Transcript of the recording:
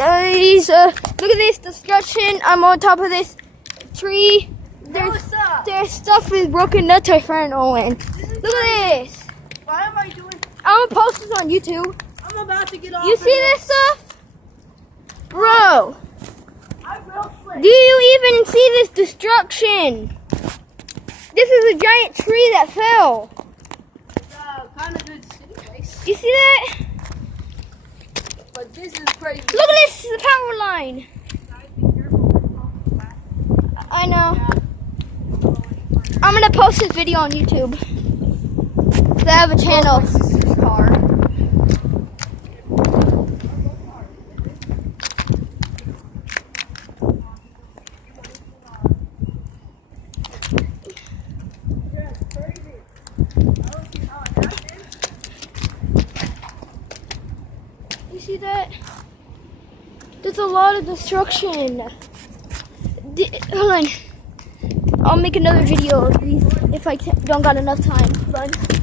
Guys, look at this destruction. I'm on top of this tree. There's stuff with broken nuts I found, Owen. Look at this. Why am I doing? I'm gonna post this on YouTube. I'm about to get off. You see this stuff? Bro, I will flip. do you even see this destruction? This is a giant tree that fell. Kind of good city place, You see that? but this is pretty. Look at this, the power line. Guys, be careful. I know. I'm gonna post this video on YouTube. They have a channel. My sister's car. You see that? There's a lot of destruction. Hold on. I'll make another video if I don't got enough time. But